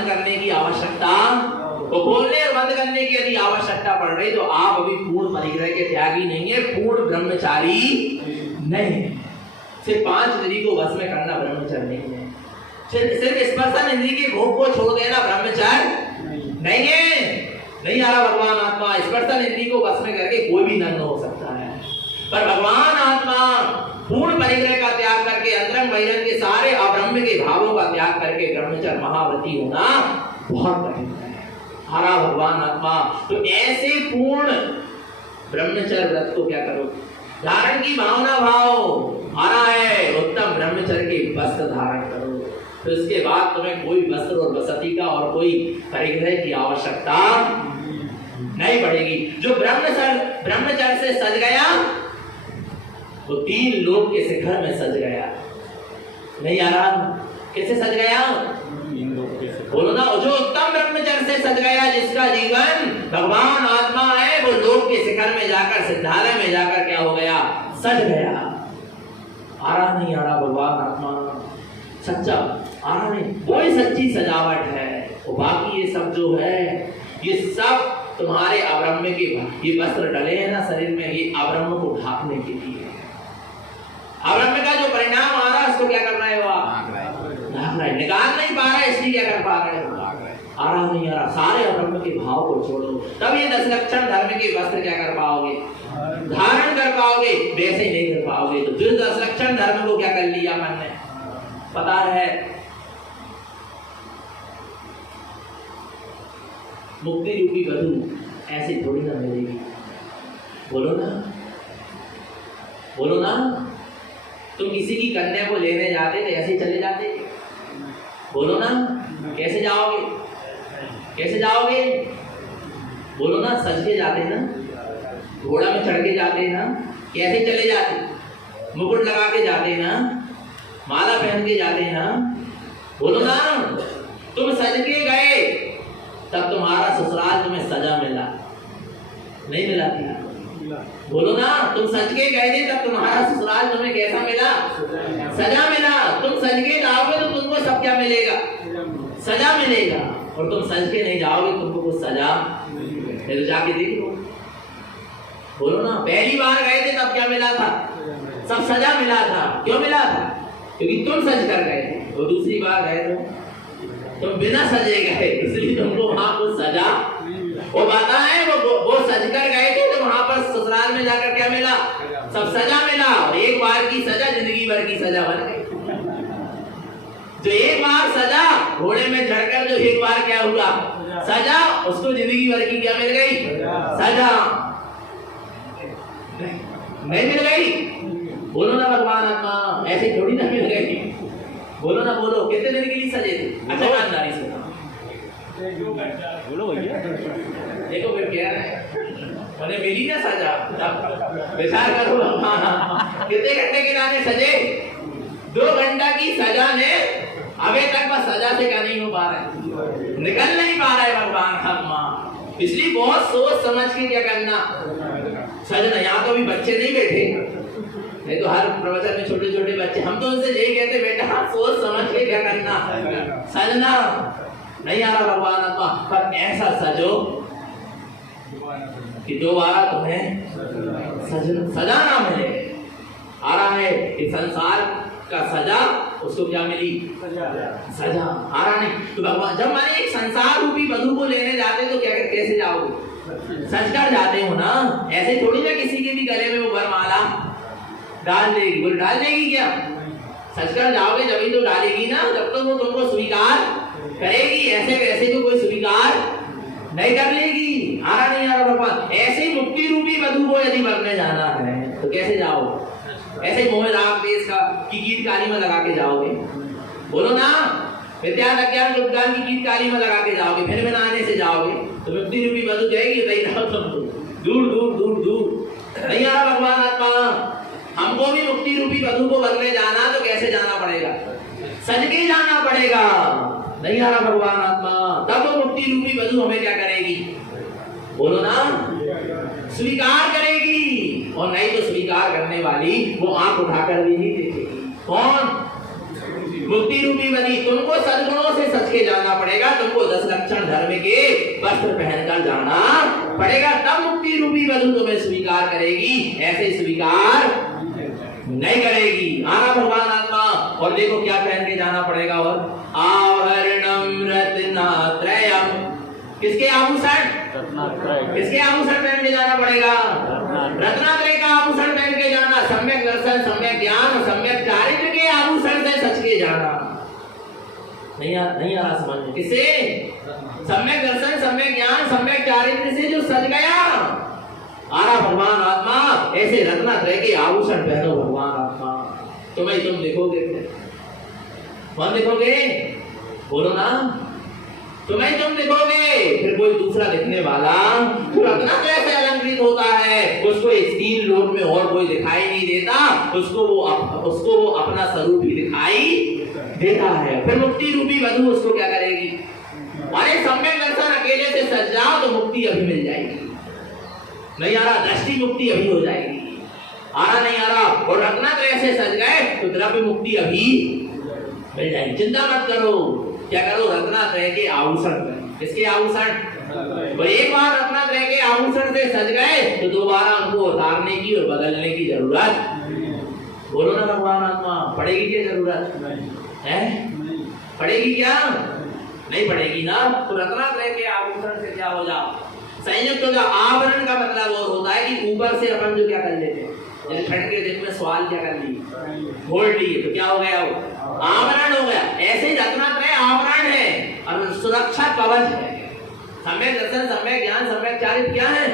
बंद करने की आवश्यकता, वो खोलने और बंद करने की यदि आवश्यकता पड़ रही तो आप अभी पूर्ण परिग्रह के त्यागी नहीं है, पूर्ण ब्रह्मचारी नहीं। सिर्फ 5 इंद्रिय को वश में करना ब्रह्मचर्य नहीं है। सिर्फ स्पर्शन इंद्रिय के भोग को छोड़ देना ब्रह्मचर्य नहीं है। नहीं आ रहा भगवान आत्मा स्पर्शन इंद्रिय को वश में करके कोई भी नग्न हो सकता है, पर भगवान आत्मा पूर्ण परिग्रह का त्याग करके अंतरंग बहिरंग के सारे अब्रह्म के भावों का त्याग करके ब्रह्मचर्य महाव्रती होना बहुत कठिन है। हरा भगवान आत्मा तो ऐसे पूर्ण ब्रह्मचर्य व्रत को क्या करो, धारण की भावना भाव हरा है, उत्तम ब्रह्मचर्य के वस्त्र धारण करो। तो इसके बाद तुम्हें कोई वस्त्र और वसति का और कोई परिग्रह की आवश्यकता नहीं पड़ेगी। जो ब्रह्मचर्य से सज गया वो 3 लोक के शिखर में सज गया। नहीं आ रहा, कैसे सज गया बोलो ना। जो उत्तम ब्रह्मचर्य से सज गया, जिसका जीवन भगवान आत्मा है, वो लोक के शिखर में जाकर सिद्धालय में जाकर क्या हो गया, सज गया। आ रहा नहीं आ रहा भगवान आत्मा सच्चा आ रहा नहीं, वही सच्ची सजावट है। और बाकी ये सब जो है ये सब तुम्हारे अब्रह्म के ये वस्त्र डले हैं ना शरीर में, ये अब्रह्म को ढाकने के लिए। अब्रह्म का जो परिणाम आ रहा है उसको क्या करना है, वो निकाल नहीं पा रहा है, इसलिए क्या कर पा रहे हैं, आ रहा नहीं आ रहा। सारे अब्रह्म के भाव को छोड़ो, तब ये 10 लक्षण धर्म के वस्त्र क्या कर पाओगे, धारण कर पाओगे। वैसे ही नहीं कर पाओगे। तो जो 10 लक्षण धर्म को क्या कर लिया मन ने, पता है मुक्ति रूपी वधु ऐसी थोड़ी ना मिलेगी। बोलो ना, बोलो ना। तुम किसी की कन्या को लेने जाते तो ऐसे ही चले जाते, बोलो ना। कैसे जाओगे, कैसे जाओगे, बोलो ना। सज के जाते ना, घोड़ा में चढ़ के जाते ना, कैसे चले जाते, मुकुट लगा के जाते ना, माला पहन के जाते ना, बोलो ना। तुम सज के गए तब तुम्हारा ससुराल तुम्हें सजा मिला, नहीं मिला क्या, बोलो ना। तुम सज के गए थे तब तुम्हारा ससुराल तुम्हें कैसा मिला, सजा मिला। तुम सज के जाओगे तो तुमको सब क्या मिलेगा, सजा मिलेगा। और तुम सज के नहीं जाओगे तुमको कुछ सजा तो जाके देख लो, बोलो ना। पहली बार गए थे तब क्या मिला था, सब सजा मिला था। क्यों मिला था, क्योंकि तुम सज कर गए थे। और दूसरी बार गए तो तुम बिना सजे गए, इसलिए तुमको वहां कुछ सजा। वो बात है वो सज कर गए थे तो वहां पर ससुराल में जाकर क्या मिला, सब सजा मिला। और एक बार की सजा जिंदगी भर की सजा बन गई। जो एक बार सजा घोड़े में चढ़कर जो एक बार क्या हुआ सजा, उसको जिंदगी भर की क्या मिल गई, सजा नहीं मिल गई। बोलो ना भगवान आत्मा ऐसे थोड़ी ना मिल गई। बोलो ना, बोलो। कितने दिन के लिए सजे थे, अच्छा ईमानदारी से बोलो भैया। देखो फिर कह रहे हैं मैंने मेरी ना सजा, विचार करो कितने घंटे के लाने सजे, 2 घंटा की सजा ने अभी तक बस सजा से क्या नहीं हो पा रहा है, निकल नहीं पा रहा है भगवान आत्मा। इसलिए बहुत सोच समझ के क्या करना सजना। यहाँ तो अभी बच्चे नहीं बैठे, नहीं तो हर प्रवचन में छोटे छोटे बच्चे, हम तो उनसे यही कहते बेटा सोच समझ के क्या करना सजना। नहीं आ रहा भगवान आत्मा, पर ऐसा सजो कि दोबारा तुम्हें सजा ना मिले। आ रहा है कि संसार का सजा उसको क्या मिली, सजा। आ रहा नहीं तो भगवान जब माने एक संसार रूपी वधु को लेने जाते तो क्या कैसे जाओगे, सजकर जाते हो ना। ऐसे थोड़ी ना किसी के भी गले में वो वरमाला डाल देगी, बोल डाल देगी क्या, सजकर जाओगे जब तो डालेगी ना, जब तो वो तुमको स्वीकार करेगी। ऐसे वैसे तो कोई स्वीकार नहीं कर लेगी। आ रहा नहीं आ रहा भगवान। ऐसे मुक्ति रूपी वधु को यदि बनने जाना है तो कैसे जाओ, ऐसे मोह राग देश का की कीट काली में लगा के जाओगे, बोलो ना। विद्या अज्ञान विज्ञान की कीट काली में लगा के जाओगे, फिर बिना आने से जाओगे तो मुक्ति रूपी वधु जाएगी, नहीं रहो तुम दूर दूर दूर दूर। नहीं आ रहा भगवान आत्मा। हमको भी मुक्ति रूपी वधु को बनने जाना तो कैसे जाना पड़ेगा, सज के जाना पड़ेगा। नहीं आ रहा भगवान आत्मा। तब वो मुक्ति रूपी वधु हमें क्या करेगी, बोलो ना, स्वीकार करेगी। और नहीं तो स्वीकार करने वाली वो आंख उठाकर भी नहीं देखेगी। कौन, मुक्ति रूपी बनी, तुमको सद्गुणों से सच के जाना पड़ेगा, तुमको 10 लक्षण धर्म के वस्त्र पहनकर जाना पड़ेगा, तब मुक्ति रूपी वधु तुम्हें स्वीकार करेगी, ऐसे स्वीकार नहीं करेगी। आना भगवान आत्मा। और देखो क्या पहन के जाना पड़ेगा, और आवरणम रत्नात्रयम, किसके आभूषण, किसके आभूषण पहन के जाना पड़ेगा, रत्नात्रय का आभूषण पहन के जाना, सम्यक दर्शन, सम्यक ज्ञान, सम्यक चारित्र के आभूषण से सच के जाना। नहीं आ रहा समझ में, किसे, सम्यक दर्शन, सम्यक ज्ञान, सम्यक चारित्र से जो सज गया, आरा भगवान आत्मा, ऐसे रत्नात्रय के आभूषण पहनो भगवान आत्मा, तुम देखोगे, कौन देखोगे, बोलो ना, तुम्हें तुम देखोगे, फिर कोई दूसरा दिखने वाला जो रत्नात्रय से अलंकृत होता है, उसको इस 3 लोक में और कोई दिखाई नहीं देता, उसको वो अपना स्वरूप ही दिखाई देता है। फिर मुक्ति रूपी वधु उसको क्या करेगी, अरे सम्यक दर्शन अकेले से सज जाओ तो मुक्ति अभी मिल जाएगी, नहीं आ रहा, दृष्टि मुक्ति अभी हो जाएगी, आ रहा नहीं आ रहा, और रत्नात्रय से सज गए तो द्रव्य मुक्ति अभी मिल जाएगी। चिंता मत करो, क्या करो, रत्नात्रय के आभूषण करो, किसके आभूषण, तो एक बार रत्नात्रय के आभूषण से सज गए तो दोबारा उनको उतारने की और बदलने की जरूरत, बोलो ना भगवान आत्मा, पड़ेगी क्या जरूरत है, पड़ेगी क्या, नहीं पड़ेगी ना। तो रत्नात्रय के आभूषण से क्या हो जाओ, संयुक्त हो जाओ। आवरण का मतलब और होता है कि ऊपर से अपन जो क्या कर लेते हैं, जैसे ठंड के दिन में सवाल क्या कर ली, घोल लिए, तो क्या हो गया, वो आवरण हो गया। ऐसे ही रत्नात्रय आवरण है और सुरक्षा कवच है। सम्यक दर्शन, सम्यक ज्ञान, सम्यक चारित्र क्या है,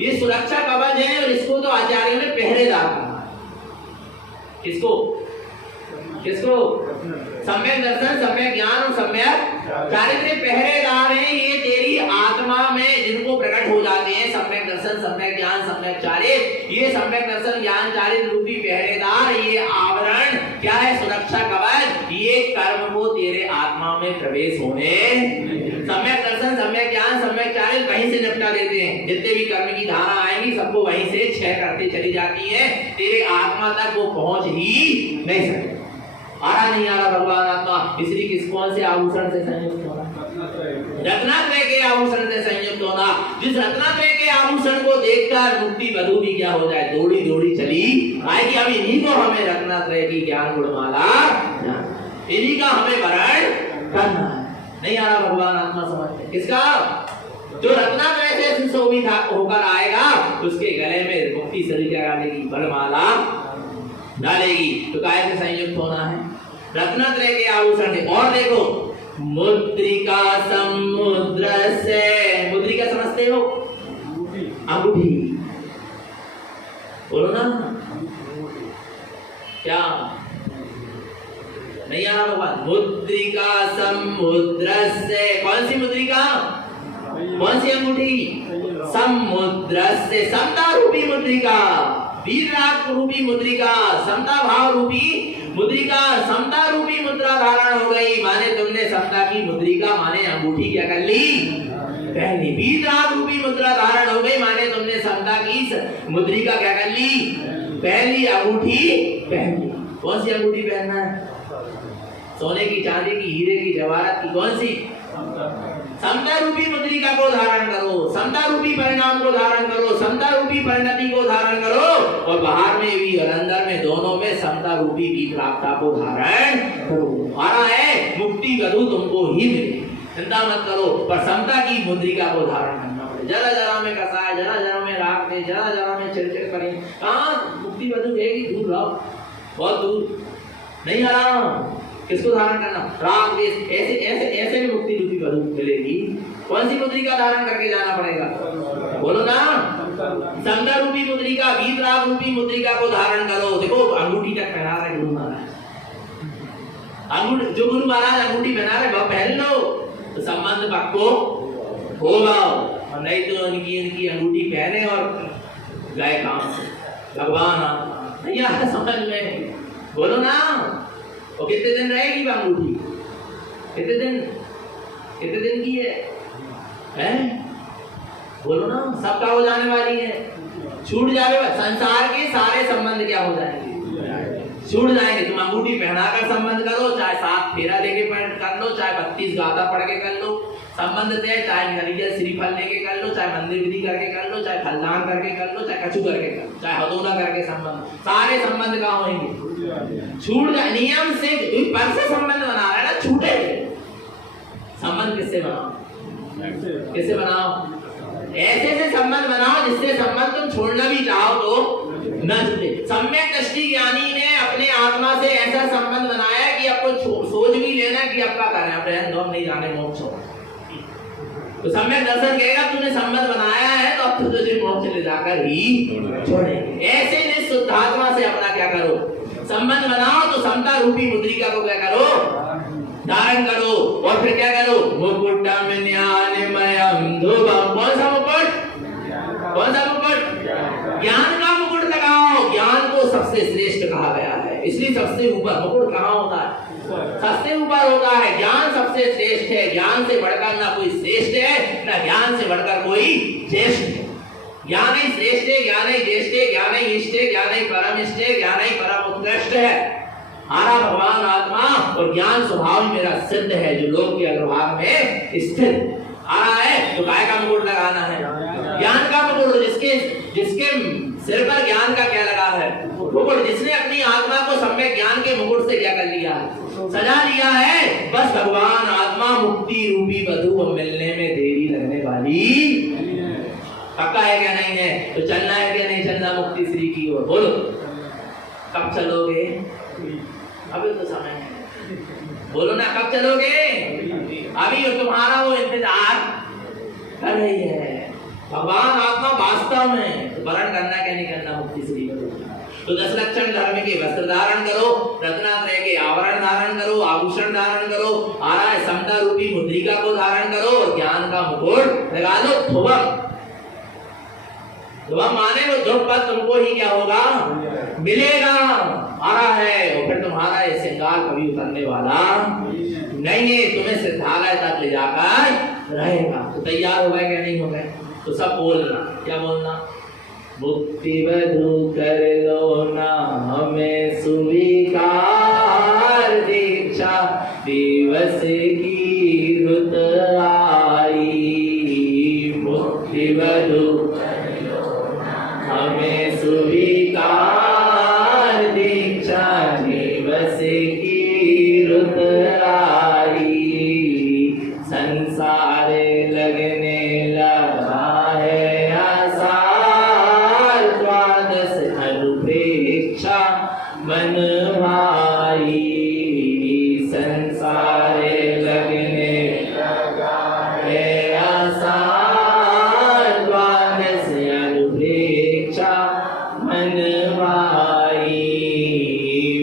ये सुरक्षा कवच है, और इसको तो आचार्यों ने पहरेदार कहा। किसको, किसको, सम्यक दर्शन, सम्यक ज्ञान और सम्यक चारित्र पहरेदार हैं, ये तेरी आत्मा में जिनको प्रकट हो जाते हैं, सम्यक दर्शन, सम्यक ज्ञान, सम्यक चारित्र, ये सम्यक दर्शन, ज्ञान, चारित्र रूपी पहरेदार, ये आवरण क्या है, सुरक्षा कवच, ये कर्म को तेरे आत्मा में प्रवेश होने, सम्यक दर्शन, सम्यक ज्ञान, सम्यक चारित्र वहीं से निपटा देते हैं, जितने भी कर्म की धारा आएंगी सबको वहीं से क्षय करते चली जाती है, तेरे आत्मा तक वो पहुंच ही नहीं सकती। आ रहा नहीं आ रहा भगवान आत्मा, इसलिए किस कौन से आभूषण से संयुक्त होना, रत्नात्रय के आभूषण से संयुक्त होना। जिस रत्नात्रय के आभूषण को देखकर मुक्ति वधु भी क्या हो जाए, दौड़ी दौड़ी चली आएगी। अब इन्हीं को हमें रत्नात्रय की ज्ञान गुणमाला, इन्हीं का हमें वरण करना है। नहीं आ रहा भगवान आत्मा समझ में, किसका, जो रत्नात्रय से सुशोभित होकर आएगा उसके गले में मुक्ति शरीर क्या डालेगी, वरमाला डालेगी। तो काय से संयुक्त होना है, रत्नात्रय के आभूषण से। और देखो, मुद्रिका समुद्र से, मुद्रिका समझते हो, अंगूठी, बोलो ना, क्या नहीं आ रहा भगवान, मुद्रिका समुद्र से, कौन सी मुद्रिका, कौन सी अंगूठी, समुद्र से, समता रूपी मुद्रिका, वीरराग रूपी मुद्रिका, समता भाव रूपी मुद्रिका, समता रूपी मुद्रा धारण हो गई, माने तुमने समता की मुद्रिका माने अंगूठी क्या कर ली, पहली। वीरराग रूपी मुद्रा धारण हो गई, माने तुमने समता की मुद्रिका क्या कर ली, पहली अंगूठी पहनी। कौन सी अंगूठी पहनना है, सोने की, चांदी की, हीरे की, जवाहरात की, कौन सी, समता रूपी मुद्रिका को धारण करो, समता रूपी परिणाम को धारण करो, समता रूपी परिणति को धारण करो, और बाहर में भी और अंदर में दोनों में समता रूपी विप्राप्ता को धारण करो। आ रहा है, मुक्ति वधु तुमको ही मिले, चिंता मत करो, पर समता की मुद्रिका को धारण करना पड़े। जरा जरा में कसाय, जरा जरा में राग में, जरा जरा में चिड़चिड़ करें, कहाँ मुक्ति वधु रहेगी, दूर रहो, बहुत दूर। नहीं आ रहा, किसको धारण करना, राग देश, ऐसे ऐसे ऐसे में मुक्ति रूपी वधु मिलेगी। कौन सी मुद्रिका धारण करके जाना पड़ेगा, बोलो ना, समता रूपी मुद्रिका, वीतराग रूपी मुद्रिका को धारण करो। देखो अंगूठी तक पहना रहे गुरु महाराज, अंगूठी जो गुरु महाराज अंगूठी पहना रहे वह पहन लो तो संबंध पक्को होगा, और नहीं तो इनकी अंगूठी पहने और गए काम से। भगवान नहीं आता समझ में, बोलो ना। और कितने दिन रहेगी वो अंगूठी, कितने दिन की है, हैं? बोलो ना, सबका हो जाने वाली है, छूट जाए, संसार के सारे संबंध क्या हो जाएंगे, छूट जाएंगे। तुम अंगूठी पहनाकर संबंध करो, चाहे 7 फेरा लेके कर लो, चाहे 32 गाथा पढ़ के कर लो, संबंध तय, चाहे नरियल श्रीफल लेके कर लो, चाहे मंदिर विधि करके कर लो, चाहे फलदान करके कर लो, चाहे कछु करके कर लो, चाहे हदोला करके संबंध, सारे संबंध कहाँ होंगे? छूट जाए। नियम से पर से संबंध बना रहे ना, छूटे संबंध किससे बनाओ? किससे बनाओ? ऐसे से संबंध बनाओ जिससे संबंध तुम छोड़ना भी चाहो तो न छूटे। सम्यक दृष्टि ज्ञानी ने अपने आत्मा से ऐसा संबंध बनाया कि आपको सोच भी लेना कि आपका कार्य आप रहन दो, नहीं जाने मोक्ष हो। तो सम्यक दर्शन कहेगा तूने संबंध बनाया है तो अब तो तुझे मोक्ष ले जाकर ही छोड़ेंगे। ऐसे ने शुद्धात्मा से अपना क्या करो? संबंध बनाओ। तो समता रूपी मुद्रिका को क्या करो? धारण करो। और फिर क्या करो? मुकुटम ज्ञानमयम धूपम। कौन सा मुकुट? कौन सा मुकुट? ज्ञान का मुकुट लगाओ। ज्ञान को सबसे श्रेष्ठ कहा गया है, इसलिए सबसे ऊपर मुकुट कहाँ होता है? सबसे ऊपर होता है। ज्ञान सबसे श्रेष्ठ है। ज्ञान से बढ़कर ना कोई श्रेष्ठ है, ना ज्ञान से बढ़कर कोई ज्येष्ठ है। ज्ञान ही श्रेष्ठ है, ज्ञान ही ज्येष्ठ है, ज्ञान ही इष्ट है, ज्ञान ही परम इष्ट है, ज्ञान ही परम उत्कृष्ट है। हमारा भगवान आत्मा और ज्ञान स्वभाव ही मेरा सिद्ध है, जो लोक के अग्रभाग में स्थित आ रहा है। तो काय का मुकुट लगाना है? ज्ञान का मुकुट। जिसके सिर पर ज्ञान का क्या लगा है? मुकुट। जिसने अपनी आत्मा को सम्यक ज्ञान के मुकुट से क्या कर लिया है? सजा लिया है। बस भगवान आत्मा मुक्ति रूपी वधू मिलने में देरी लगने वाली पक्का है क्या? नहीं है तो चलना है क्या? नहीं चलना मुक्ति श्री की ओर। बोलो कब चलोगे? अभी तो समय है, बोलो ना कब चलोगे? अभी तुम्हारा वो इंतजार कर रही है। भगवान आत्मा वास्तव में तो वर्ण करना क्या नहीं करना मुक्ति श्री को। तो 10 लक्षण धर्म के वस्त्र धारण करो, रत्नात्रय के आवरण धारण करो, आभूषण धारण करो, आ रहा है समता रूपी मुद्रिका को धारण करो और ज्ञान का मुकुट लगा लो। ध्रुवम माने वो ध्रुव पद तुमको ही क्या होगा? मिलेगा। आ रहा है और फिर तुम्हारा ये श्रृंगार कभी उतरने वाला नहीं है, तुम्हें सिद्धालय तक ले जाकर रहेगा। तो तैयार हो गए क्या? नहीं हो गए? तो सब बोलना। क्या बोलना? मुक्ति वधू कर लो ना हमें स्वीकार, दीक्षा दिवस की रुत आई। मुक्ति वधू हमें स्वीकार, दीक्षा दिवस की रुत आई। संसार लगने लगा है आसार, द्वादश अनुप्रेक्षा मन भाई। संसार लगने लगा है आसार, द्वादश अनुप्रेक्षा मन भाई।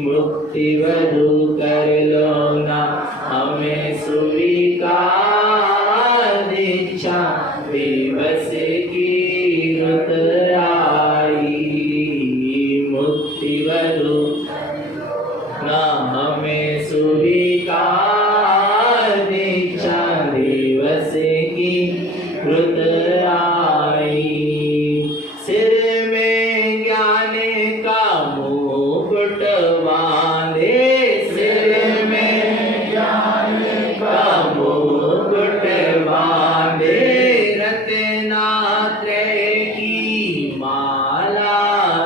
मुक्ति वधू कर लो ना हमें स्वीकार, दीक्षा दिवस की रुत आई। मुक्ति वधू ना हमें स्वीकार, दीक्षा दिवस की रुत आई। सिर में ज्ञान का मुकुट बांधे, सिर में ज्ञान का मुकुट बांधे, रत्नात्रय की माला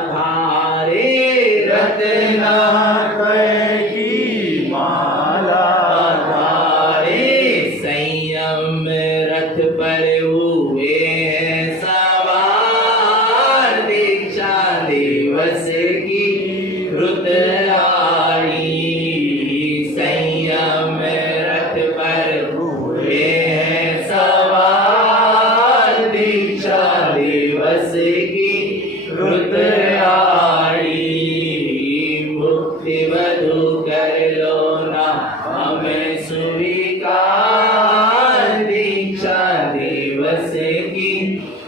धारे। रत्नात्रय की माला धारे, संयम रथ पर हुए हैं सवार, दीक्षा दिवस की रुत आई। संयम रथ पर हुए हैं सवार, दीक्षा दिवस की रुत आई। मुक्ति वधू कर लो ना हमें स्वीकार, दीक्षा दिवस की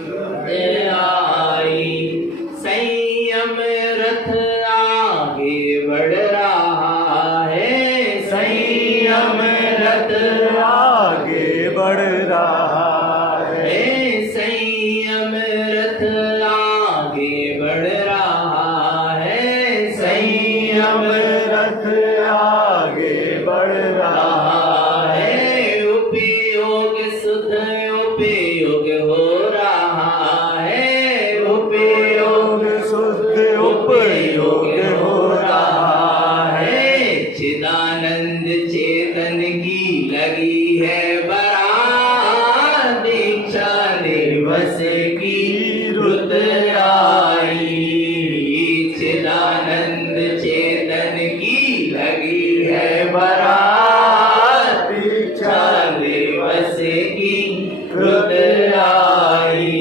रुत आई। संयम रथ आगे बढ़ रहा है, संयम रथ आगे बढ़ रहा है। संयम रथ आगे बढ़ रहा है। संयम उपयोग हो रहा है, उपयोग शुद्ध उपयोग हो रहा है। चिदानंद चेतन की लगी है बारात, दीक्षा दिवस की रुत आई। चिदानंद चेतन की लगी है बारात, दीक्षा दिवस की रुत आई।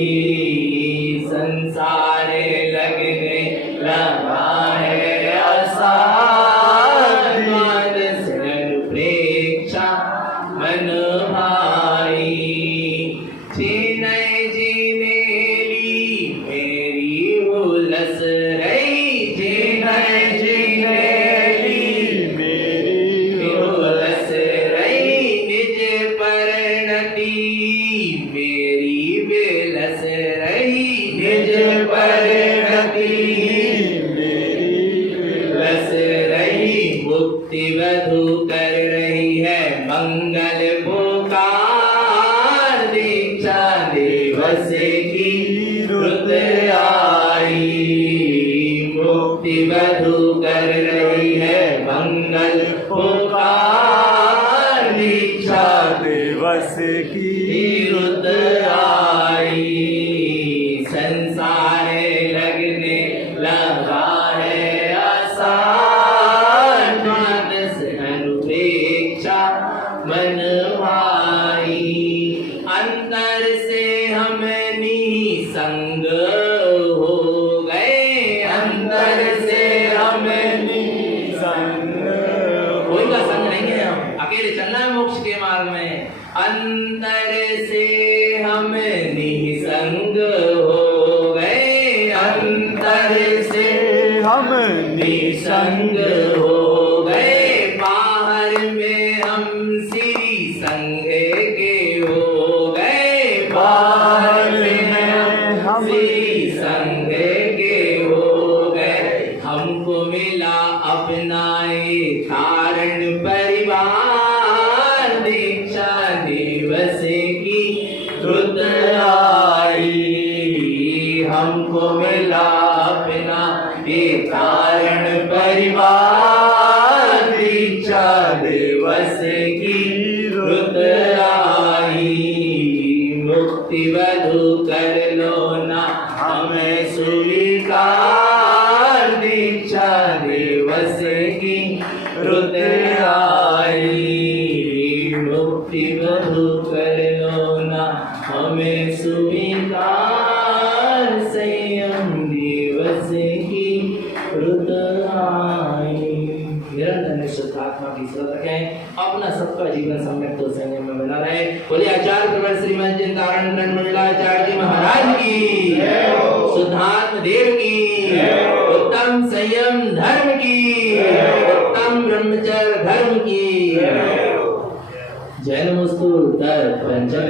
संसारे लगने लगा है आसार, मानस प्रेक्षा मन भाई। जीने जीने ली मेरी हुलस रही, जीने जीने ली मेरी हुलस रही। निज परिणति मेरी बेलस रही, निज परिणति रस रही। मुक्ति वधु कर रही है मंगल पुकार, दीक्षा दिवस की रुत आई। मुक्ति वधु कर रही है मंगल पुकार, दीक्षा दिवस की रुत आई। संसारे लगने लगा है आसार, मानस अनुपेक्षा मन भाई। अंतर से हम निसंग हो गए, अंतर से हम संग कोई का संग नहीं है, हम अकेले चलना है मोक्ष के मार्ग में। अंतर से हम निसंग हो गए, अंतर से हम निसंग हो गए। बाहर में हम श्री संग के हो गए, बाहर में हम श्री संग के हो गए। हमको मिला अपना ये कारण परिवार, दीक्षा दिवस की रुत आई। हमको मिला अपना ये कारण परिवार, दीक्षा दिवस की रुत आई। मुक्ति वधु कर लो ना हमें स्वीकार, दीक्षा दिवस की रुत आई। मुक्ति वधु कर लो ना हमें स्वीकार, संयम दिवस की रुत आई। निरंतर निश्चित आत्मा की स्मृत रखें, अपना सबका जीवन सम्यक तो संयम में बना रहे। बोले आचार्य प्रवर श्रीमद चिंतारण मंडलाचार्य जी महाराज की, शुद्धात्म देव की, उत्तम संयम धर्म की, उत्तम ब्रह्मचर्य धर्म की। जन्मस्तु तत् पंचम